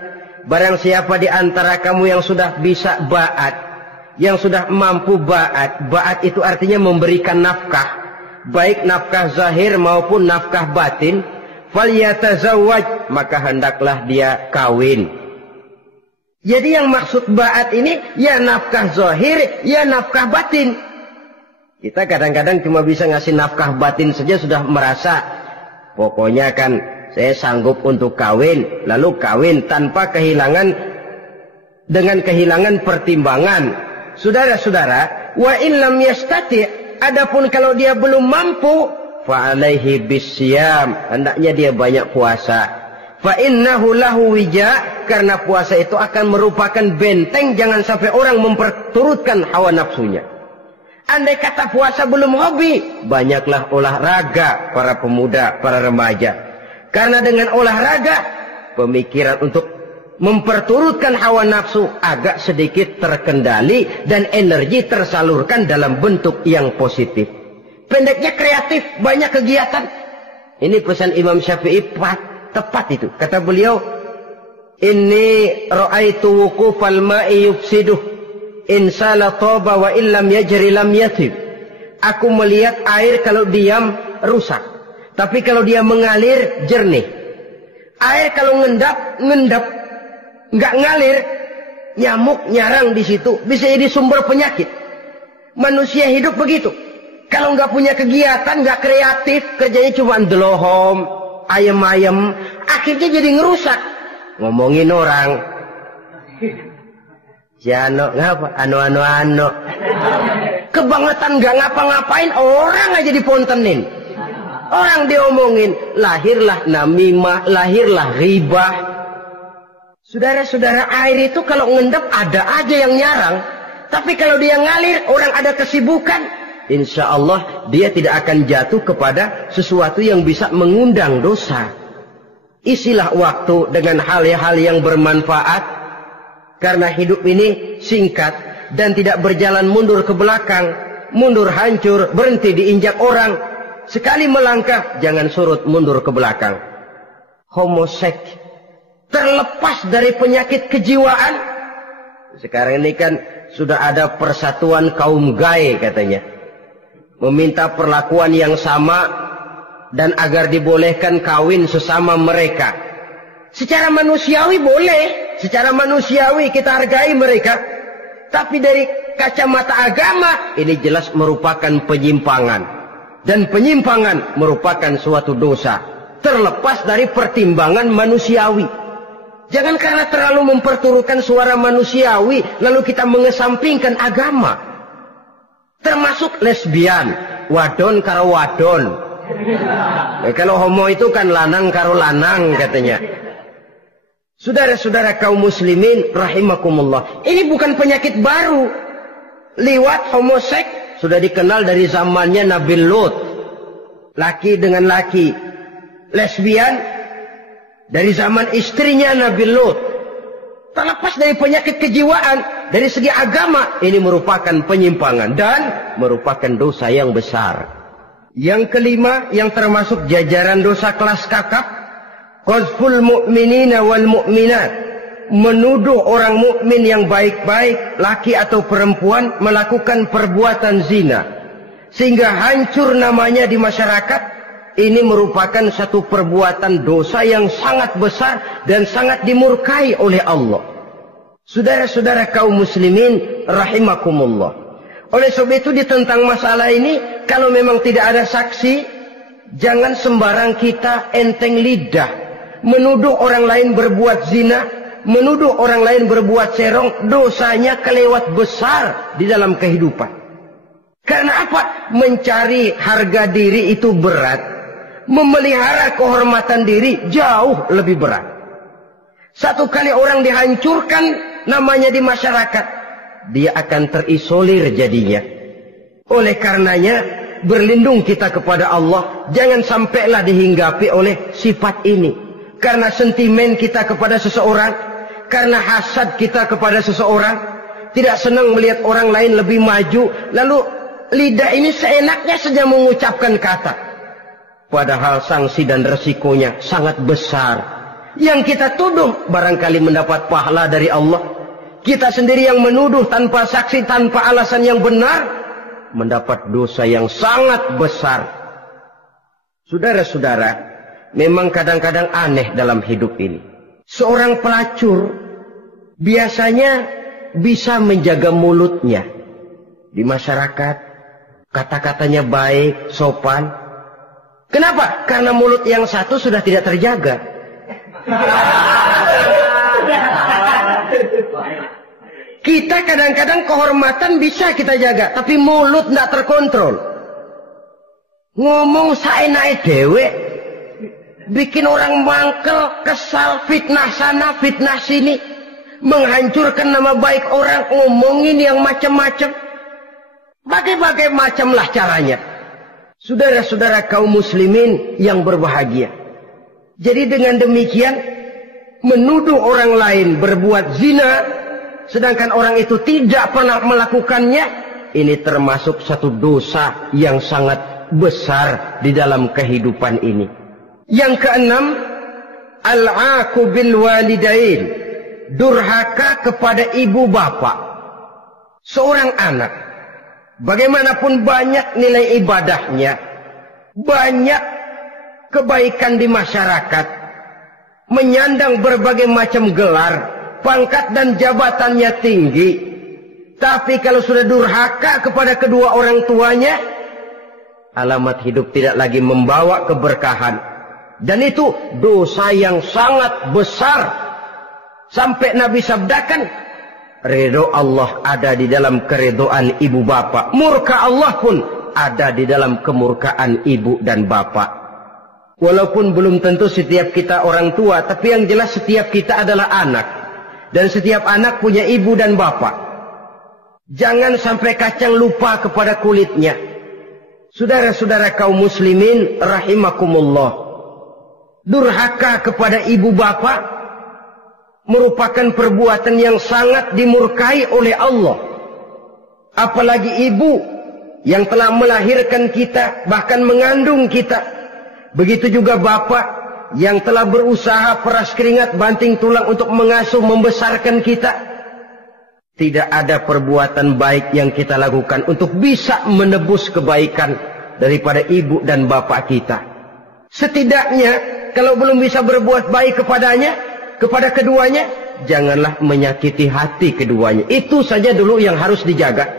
barang siapa di antara kamu yang sudah bisa ba'at, yang sudah mampu ba'at. Ba'at itu artinya memberikan nafkah, baik nafkah zahir maupun nafkah batin. Falyatazawwaj, maka hendaklah dia kawin. Jadi yang maksud ba'at ini ya nafkah zahir, ya nafkah batin. Kita kadang-kadang cuma bisa ngasih nafkah batin saja sudah merasa pokoknya kan saya sanggup untuk kawin, lalu kawin tanpa kehilangan, dengan kehilangan pertimbangan. Saudara-saudara, wa in lam yastati', adapun kalau dia belum mampu, fa alaihi bisyam, hendaknya dia banyak puasa. Fa innahu lahu wija, karena puasa itu akan merupakan benteng jangan sampai orang memperturutkan hawa nafsunya. Andai kata puasa belum hobi, banyaklah olahraga para pemuda, para remaja. Karena dengan olahraga, pemikiran untuk memperturutkan hawa nafsu agak sedikit terkendali dan energi tersalurkan dalam bentuk yang positif. Pendeknya kreatif, banyak kegiatan. Ini pesan Imam Syafi'i tepat itu. Kata beliau, inni ra'aitu wuqufal ma'i yufsiduh, insala toba wa illam yajri lam yatib. Aku melihat air kalau diam rusak, tapi kalau dia mengalir jernih. Air kalau ngendap, nggak ngalir, nyamuk nyarang di situ, bisa jadi sumber penyakit. Manusia hidup begitu. Kalau nggak punya kegiatan, nggak kreatif, kerjanya cuma delohom, ayam-ayam, akhirnya jadi ngerusak. Ngomongin orang. Jano ngapa? Ano. Kebangetan nggak ngapa-ngapain, orang aja dipontenin. Orang diomongin, lahirlah namimah, lahirlah ribah. Saudara-saudara, air itu kalau ngendap ada aja yang nyarang. Tapi kalau dia ngalir, orang ada kesibukan, insya Allah dia tidak akan jatuh kepada sesuatu yang bisa mengundang dosa. Isilah waktu dengan hal-hal yang bermanfaat. Karena hidup ini singkat dan tidak berjalan mundur ke belakang. Mundur hancur, berhenti diinjak orang. Sekali melangkah, jangan surut mundur ke belakang. Homoseks, terlepas dari penyakit kejiwaan. Sekarang ini kan sudah ada persatuan kaum gay katanya. Meminta perlakuan yang sama dan agar dibolehkan kawin sesama mereka. Secara manusiawi boleh, secara manusiawi kita hargai mereka. Tapi dari kacamata agama ini jelas merupakan penyimpangan. Dan penyimpangan merupakan suatu dosa. Terlepas dari pertimbangan manusiawi. Jangan karena terlalu memperturutkan suara manusiawi lalu kita mengesampingkan agama. Termasuk lesbian, wadon karo wadon. Kalau homo itu kan lanang karo lanang katanya. Saudara-saudara kaum muslimin rahimakumullah, ini bukan penyakit baru. Liwat, homoseks sudah dikenal dari zamannya Nabi Lut, laki dengan laki. Lesbian dari zaman istrinya Nabi Lut. Terlepas dari penyakit kejiwaan, dari segi agama ini merupakan penyimpangan dan merupakan dosa yang besar. Yang kelima, yang termasuk jajaran dosa kelas kakap, qazful mu'minina wal mu'minat, menuduh orang mukmin yang baik-baik, laki atau perempuan, melakukan perbuatan zina sehingga hancur namanya di masyarakat. Ini merupakan satu perbuatan dosa yang sangat besar dan sangat dimurkai oleh Allah. Saudara-saudara kaum muslimin rahimakumullah. Oleh sebab itu tentang masalah ini, kalau memang tidak ada saksi, jangan sembarang kita enteng lidah menuduh orang lain berbuat zina, menuduh orang lain berbuat serong. Dosanya kelewat besar di dalam kehidupan. Karena apa? Mencari harga diri itu berat, memelihara kehormatan diri jauh lebih berat. Satu kali orang dihancurkan namanya di masyarakat, dia akan terisolir jadinya. Oleh karenanya, berlindung kita kepada Allah, jangan sampailah dihinggapi oleh sifat ini. Karena sentimen kita kepada seseorang, karena hasad kita kepada seseorang, tidak senang melihat orang lain lebih maju, lalu lidah ini seenaknya saja mengucapkan kata. Padahal sanksi dan resikonya sangat besar. Yang kita tuduh barangkali mendapat pahala dari Allah. Kita sendiri yang menuduh tanpa saksi, tanpa alasan yang benar, mendapat dosa yang sangat besar. Saudara-saudara, memang kadang-kadang aneh dalam hidup ini. Seorang pelacur biasanya bisa menjaga mulutnya di masyarakat, kata-katanya baik, sopan. Kenapa? Karena mulut yang satu sudah tidak terjaga. Kita kadang-kadang kehormatan bisa kita jaga, tapi mulut tidak terkontrol. Ngomong saenake dhewe, bikin orang mangkel, kesal, fitnah sana, fitnah sini, menghancurkan nama baik orang, ngomongin yang macam-macam. Bagai-bagai macamlah caranya. Saudara-saudara kaum muslimin yang berbahagia. Jadi dengan demikian, menuduh orang lain berbuat zina, sedangkan orang itu tidak pernah melakukannya, ini termasuk satu dosa yang sangat besar di dalam kehidupan ini. Yang keenam, al-'aqu bil walidain, durhaka kepada ibu bapak. Seorang anak, bagaimanapun banyak nilai ibadahnya, banyak kebaikan di masyarakat, menyandang berbagai macam gelar, pangkat dan jabatannya tinggi, tapi kalau sudah durhaka kepada kedua orang tuanya, alamat hidup tidak lagi membawa keberkahan. Dan itu dosa yang sangat besar. Sampai Nabi sabdakan, ridho Allah ada di dalam keridhaan ibu bapak. Murka Allah pun ada di dalam kemurkaan ibu dan bapak. Walaupun belum tentu setiap kita orang tua, tapi yang jelas setiap kita adalah anak. Dan setiap anak punya ibu dan bapak. Jangan sampai kacang lupa kepada kulitnya. Saudara-saudara kaum muslimin rahimakumullah. Durhaka kepada ibu bapak merupakan perbuatan yang sangat dimurkai oleh Allah. Apalagi ibu yang telah melahirkan kita, bahkan mengandung kita. Begitu juga bapak yang telah berusaha peras keringat banting tulang untuk mengasuh membesarkan kita. Tidak ada perbuatan baik yang kita lakukan untuk bisa menebus kebaikan daripada ibu dan bapak kita. Setidaknya kalau belum bisa berbuat baik kepadanya, kepada keduanya, janganlah menyakiti hati keduanya. Itu saja dulu yang harus dijaga.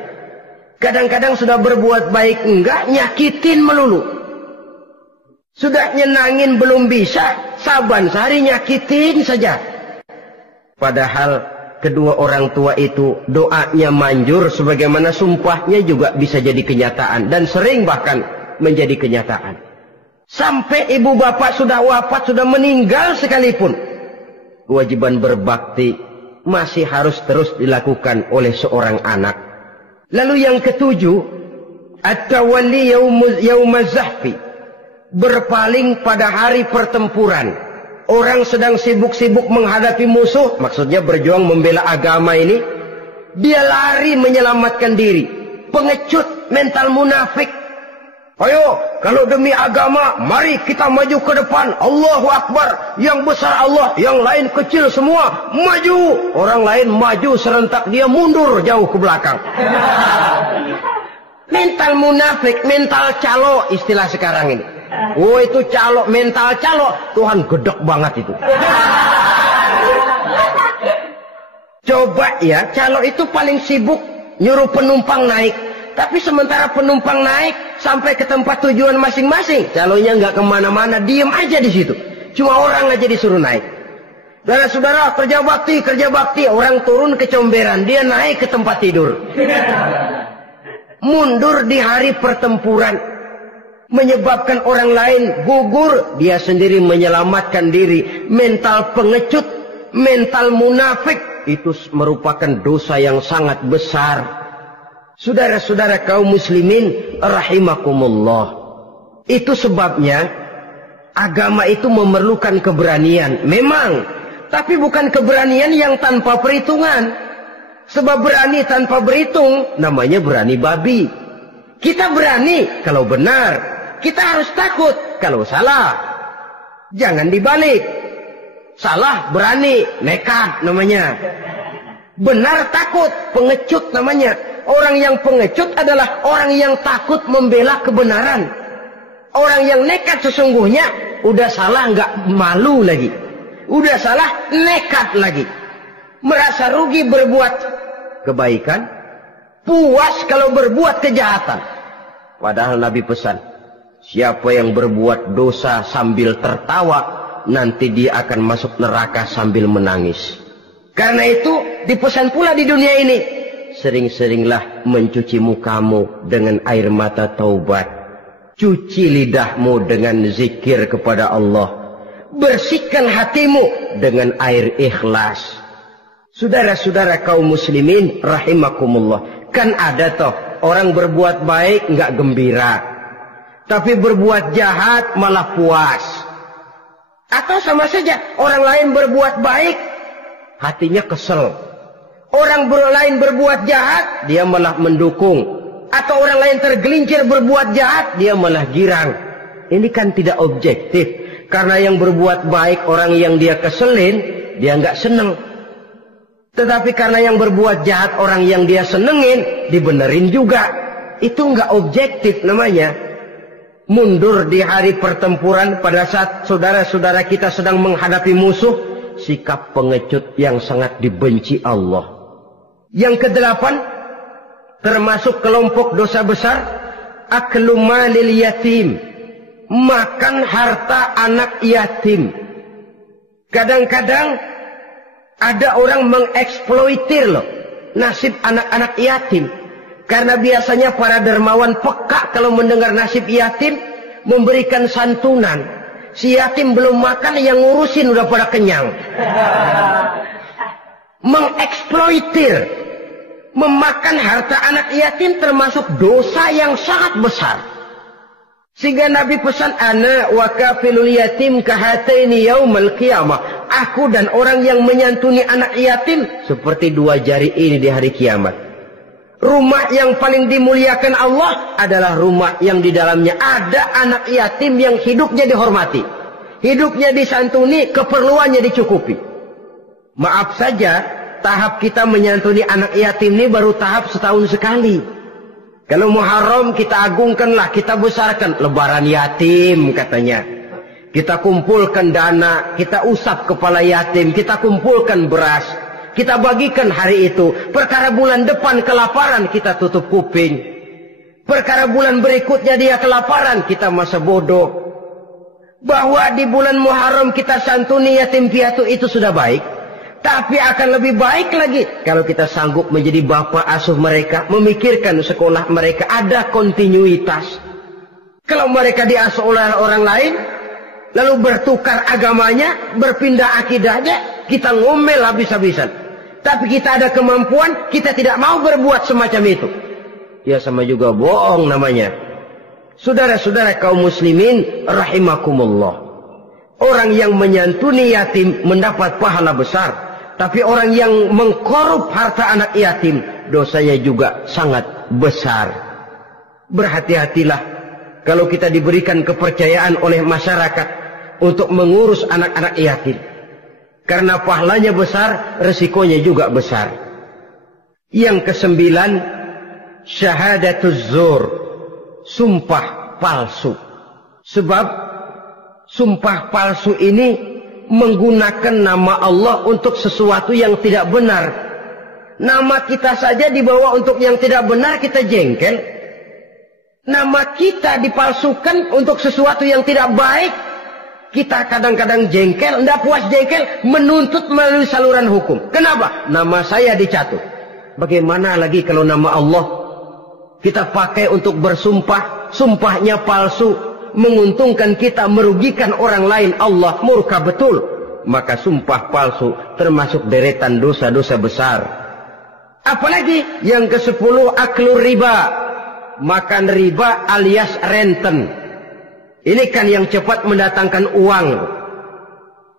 Kadang-kadang sudah berbuat baik enggak, nyakitin melulu. Sudah nyenangin belum bisa, saban sehari nyakitin saja. Padahal kedua orang tua itu doanya manjur, sebagaimana sumpahnya juga bisa jadi kenyataan. Dan sering bahkan menjadi kenyataan. Sampai ibu bapak sudah wafat, sudah meninggal sekalipun, kewajiban berbakti masih harus terus dilakukan oleh seorang anak. Lalu yang ketujuh, at-tawalli yaumaz zahfi, berpaling pada hari pertempuran. Orang sedang sibuk-sibuk menghadapi musuh, maksudnya berjuang membela agama ini, dia lari menyelamatkan diri. Pengecut, mental munafik. Ayo, kalau demi agama, mari kita maju ke depan. Allahu Akbar. Yang besar Allah, yang lain kecil semua. Maju. Orang lain maju serentak, dia mundur jauh ke belakang. Mental munafik, mental calo, istilah sekarang ini. Oh, itu calo, mental calo. Tuhan gedek banget itu. Coba ya, calo itu paling sibuk nyuruh penumpang naik. Tapi sementara penumpang naik sampai ke tempat tujuan masing-masing, calonya nggak kemana-mana, diem aja di situ. Cuma orang aja disuruh naik. Saudara-saudara, kerja bakti, orang turun ke comberan, dia naik ke tempat tidur. Mundur di hari pertempuran, menyebabkan orang lain gugur, dia sendiri menyelamatkan diri. Mental pengecut, mental munafik, itu merupakan dosa yang sangat besar. Saudara-saudara kaum muslimin rahimakumullah. Itu sebabnya agama itu memerlukan keberanian. Memang, tapi bukan keberanian yang tanpa perhitungan. Sebab berani tanpa berhitung namanya berani babi. Kita berani kalau benar, kita harus takut kalau salah. Jangan dibalik. Salah berani, nekat namanya. Benar takut, pengecut namanya. Orang yang pengecut adalah orang yang takut membela kebenaran. Orang yang nekat sesungguhnya udah salah nggak malu lagi. Udah salah nekat lagi. Merasa rugi berbuat kebaikan, puas kalau berbuat kejahatan. Padahal Nabi pesan, siapa yang berbuat dosa sambil tertawa, nanti dia akan masuk neraka sambil menangis. Karena itu dipesan pula di dunia ini, sering-seringlah mencuci mukamu dengan air mata taubat. Cuci lidahmu dengan zikir kepada Allah. Bersihkan hatimu dengan air ikhlas. Saudara-saudara kaum muslimin rahimakumullah. Kan ada toh orang berbuat baik nggak gembira, tapi berbuat jahat malah puas. Atau sama saja orang lain berbuat baik, hatinya kesel. Orang lain berbuat jahat, dia malah mendukung. Atau orang lain tergelincir berbuat jahat, dia malah girang. Ini kan tidak objektif. Karena yang berbuat baik, orang yang dia keselin, dia nggak seneng. Tetapi karena yang berbuat jahat, orang yang dia senengin, dibenerin juga. Itu nggak objektif namanya. Mundur di hari pertempuran pada saat saudara-saudara kita sedang menghadapi musuh, sikap pengecut yang sangat dibenci Allah. Yang kedelapan, termasuk kelompok dosa besar, aklu malil yatim, makan harta anak yatim. Kadang-kadang ada orang mengeksploitir loh nasib anak-anak yatim. Karena biasanya para dermawan peka kalau mendengar nasib yatim, memberikan santunan. Si yatim belum makan, yang ngurusin udah pada kenyang. Mengeksploitir, memakan harta anak yatim termasuk dosa yang sangat besar. Sehingga Nabi pesan, ana wa kafilul yatim kahataini yaumal qiyamah. Aku dan orang yang menyantuni anak yatim seperti dua jari ini di hari kiamat. Rumah yang paling dimuliakan Allah adalah rumah yang di dalamnya ada anak yatim yang hidupnya dihormati, hidupnya disantuni, keperluannya dicukupi. Maaf saja, tahap kita menyantuni anak yatim ini baru tahap setahun sekali. Kalau Muharram kita agungkanlah, kita besarkan. Lebaran yatim katanya. Kita kumpulkan dana, kita usap kepala yatim, kita kumpulkan beras, kita bagikan hari itu. Perkara bulan depan kelaparan, kita tutup kuping. Perkara bulan berikutnya dia kelaparan, kita masa bodoh. Bahwa di bulan Muharram kita santuni yatim piatu itu sudah baik. Tapi akan lebih baik lagi kalau kita sanggup menjadi bapak asuh mereka, memikirkan sekolah mereka, ada kontinuitas. Kalau mereka diasuh oleh orang lain, lalu bertukar agamanya, berpindah akidahnya, kita ngomel habis-habisan. Tapi kita ada kemampuan, kita tidak mau berbuat semacam itu. Ya sama juga bohong namanya. Saudara-saudara kaum muslimin rahimakumullah. Orang yang menyantuni yatim mendapat pahala besar. Tapi orang yang mengkorup harta anak yatim, dosanya juga sangat besar. Berhati-hatilah kalau kita diberikan kepercayaan oleh masyarakat untuk mengurus anak-anak yatim. Karena pahalanya besar, resikonya juga besar. Yang ke-9, syahadatuz zur, sumpah palsu. Sebab sumpah palsu ini menggunakan nama Allah untuk sesuatu yang tidak benar. Nama kita saja dibawa untuk yang tidak benar, kita jengkel. Nama kita dipalsukan untuk sesuatu yang tidak baik, kita kadang-kadang jengkel, tidak puas jengkel, menuntut melalui saluran hukum. Kenapa? Nama saya dicatut. Bagaimana lagi kalau nama Allah kita pakai untuk bersumpah, sumpahnya palsu, menguntungkan kita, merugikan orang lain, Allah murka betul. Maka sumpah palsu termasuk deretan dosa-dosa besar. Apalagi yang ke-10, aklu riba, makan riba alias renten. Ini kan yang cepat mendatangkan uang.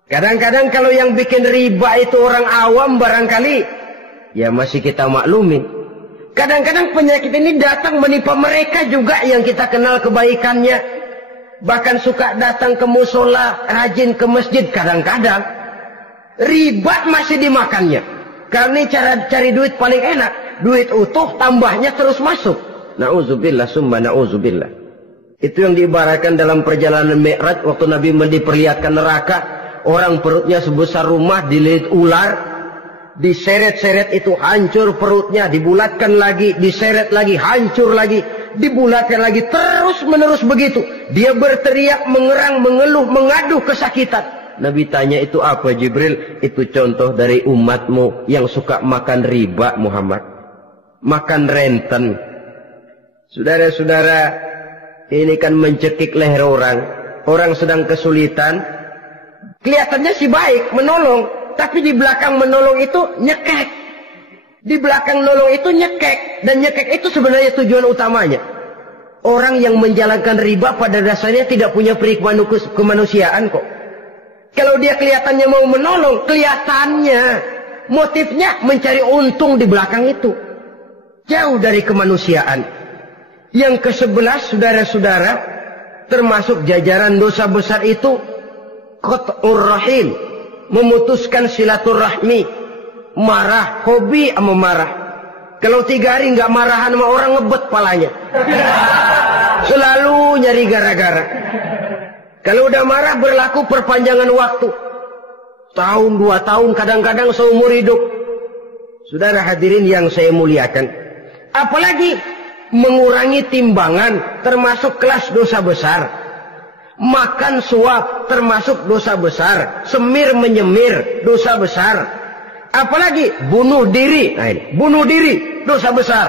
Kadang-kadang kalau yang bikin riba itu orang awam barangkali, ya masih kita maklumi. Kadang-kadang penyakit ini datang menimpa mereka juga yang kita kenal kebaikannya. Bahkan suka datang ke musola, rajin ke masjid kadang-kadang. Riba masih dimakannya. Karena cara cari duit paling enak. Duit utuh, tambahnya terus masuk. Na'udzubillah summa na'udzubillah. Itu yang diibaratkan dalam perjalanan Mi'raj waktu Nabi diperlihatkan neraka. Orang perutnya sebesar rumah dililit ular. Diseret-seret itu hancur perutnya. Dibulatkan lagi, diseret lagi, hancur lagi. Dibulatkan lagi, terus menerus begitu. Dia berteriak, mengerang, mengeluh, mengaduh kesakitan. Nabi tanya, itu apa Jibril? Itu contoh dari umatmu yang suka makan riba Muhammad. Makan renten. Saudara-saudara, ini kan mencekik leher orang. Orang sedang kesulitan. Kelihatannya sih baik, menolong. Tapi di belakang menolong itu nyekek. Di belakang nolong itu nyekek. Dan nyekek itu sebenarnya tujuan utamanya. Orang yang menjalankan riba pada dasarnya tidak punya peri kemanusiaan kok. Kalau dia kelihatannya mau menolong, kelihatannya motifnya mencari untung di belakang itu. Jauh dari kemanusiaan. Yang ke-11, saudara-saudara, termasuk jajaran dosa besar itu qat'ur rahim, memutuskan silaturahmi. Marah, hobi sama marah. Kalau 3 hari nggak marahan sama orang, ngebet palanya. Selalu nyari gara-gara. Kalau udah marah berlaku perpanjangan waktu. Tahun, 2 tahun, kadang-kadang seumur hidup. Saudara hadirin yang saya muliakan. Apalagi mengurangi timbangan termasuk kelas dosa besar. Makan suap termasuk dosa besar. Semir menyemir dosa besar. Apalagi bunuh diri. Nah ini, bunuh diri dosa besar.